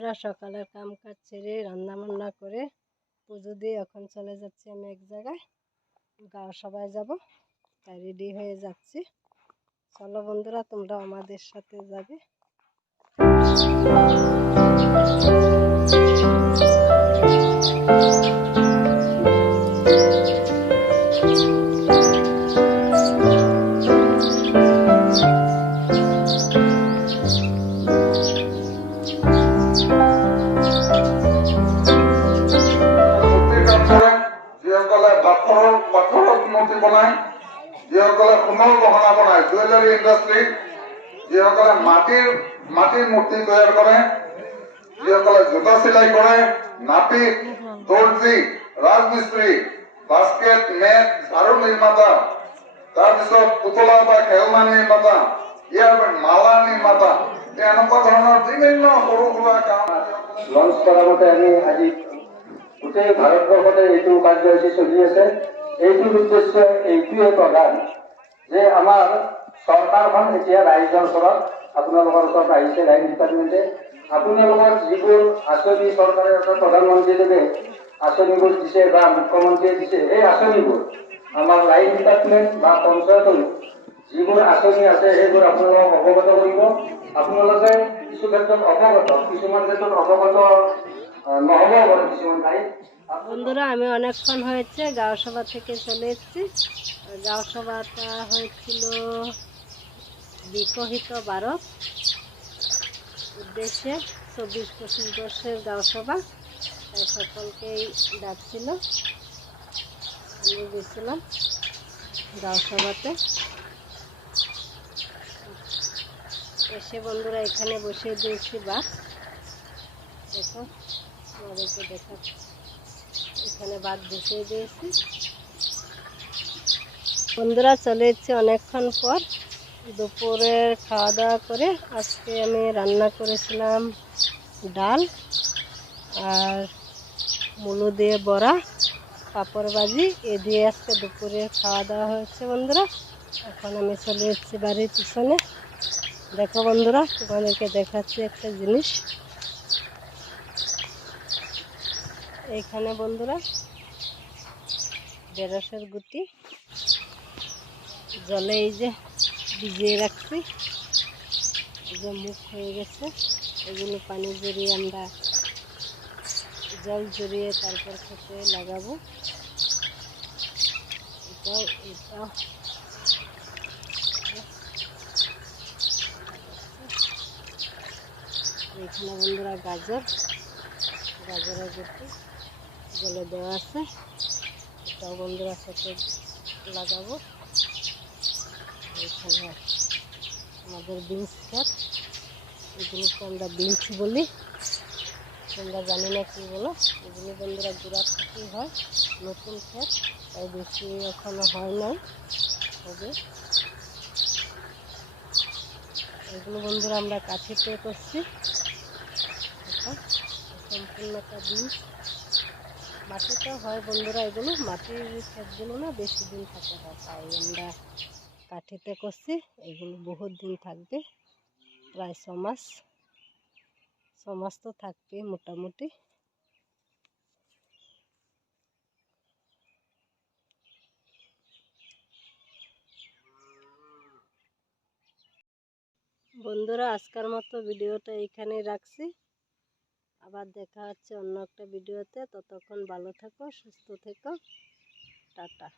আমরা সকালের কাম কাজ ছেড়ে রান্না বান্না করে পুজো দিয়ে এখন চলে যাচ্ছি আমি এক জায়গায়। গাঁও সবাই যাব। তাই রেডি হয়ে যাচ্ছি। চলো বন্ধুরা তোমরা আমাদের সাথে যাবে। যিসকলে সোণৰ গহনা বনায়, জুৱেলাৰী ইণ্ডাষ্ট্ৰী, যিসকলে মাটিৰ মাটিৰ মূৰ্তি তৈয়াৰ কৰে, যিসকলে জোতা চিলাই কৰে নাপিত দৰ্জী, ৰাজমিস্ত্ৰী, বাস্কেট, নেট, ঝাৰু নিৰ্মাতা তাৰপিছত পুতলা বা খেলনা নিৰ্মাতা ইয়াৰ মালা নিৰ্মাতা, এনেকুৱা ধৰণৰ বিভিন্ন সৰু সুৰা কাম। লঞ্চ কৰা মতে আমি আজি গোটেই ভাৰতবৰ্ষতে এইটো কাৰ্যসূচী চলি আছে। এইটোৰ উদ্দেশ্য, এইটোৱে প্ৰধান যে আমাৰ চৰকাৰখন এতিয়া ৰাইজৰ ওচৰত, আপোনালোকৰ ওচৰত আহিছে লাইন ডিপাৰ্টমেণ্টে। আপোনালোকৰ যিবোৰ আঁচনি চৰকাৰে প্ৰধানমন্ত্ৰীদেৱে আঁচনিবোৰ দিছে বা মুখ্যমন্ত্ৰীয়ে দিছে, সেই আঁচনিবোৰ আমাৰ লাইন ডিপাৰ্টমেণ্ট বা পঞ্চায়তলৈ যিবোৰ আঁচনি আছে, সেইবোৰ আপোনালোকক অৱগত কৰিব। আপোনালোকে কিছু ক্ষেত্ৰত অৱগত, কিছুমান ক্ষেত্ৰত অৱগত বন্ধুরা, আমি অনেকক্ষণ হয়েছে গাঁও সভা থেকে চলে এসেছি। আর গাঁও সভাটা হয়েছিল বিকহিত ভারত উদ্দেশ্যে চব্বিশ পঁচিশ বর্ষের গাঁও সভা। তাই সকলকেই ডাকছিল। আমি গেছিলাম গাঁও সভাতে। এসে বন্ধুরা, এখানে বসে দিয়েছি বাস। দেখো আমাদেরকে দেখাচ্ছি। এখানে বাদ বসিয়ে দিয়েছি। বন্ধুরা, চলে এসেছি অনেকক্ষণ পর। দুপুরের খাওয়া দাওয়া করে আজকে আমি রান্না করেছিলাম ডাল আর মুলো দিয়ে বড়া, পাঁপড় ভাজি। এ দিয়ে আজকে দুপুরে খাওয়া দাওয়া হয়েছে বন্ধুরা। এখন আমি চলে এসেছি বাড়ির পিছনে। দেখো বন্ধুরা, তোমাদেরকে দেখাচ্ছি একটা জিনিস। এইখানে বন্ধুরা ঢেঁড়সের গুটি। জলে এই যে ভিজিয়ে রাখছি। এই যে মুখ হয়ে গেছে। এগুলো পানি জড়িয়ে আমরা জল জড়িয়ে তারপর খেতে লাগাবো। এটাও এটাও এখানে বন্ধুরা গাজর, গাজরের গুটি। জলে দেওয়া আছে। এটাও বন্ধুরা সাথে লাগাবো। এখানে আমাদের বিনস ক্ষেত। এগুলোকে আমরা বিনস বলি। তোমরা জানি না কী বলো? এগুলো বন্ধুরা গুড়া থেকেই হয়, নতুন ক্ষেত। তাই বেশি এখনও হয় নাই। হবে এগুলো বন্ধুরা আমরা কাঠিতে করছি। সম্পূর্ণটা বিনস। মাটিতে হয় বন্ধুরা, এগুলো মাটির ক্ষেতগুলো না বেশি দিন থাকে না, তাই আমরা কাঠিতে করছি, এগুলো বহুত দিন থাকবে, প্রায় ছ মাস তো থাকবে মোটামুটি। বন্ধুরা, আজকের মতো ভিডিওটা এইখানেই রাখছি। আবার দেখা হচ্ছে অন্য একটা ভিডিওতে। ততক্ষণ ভালো থেকো সুস্থ থেকো। টাটা।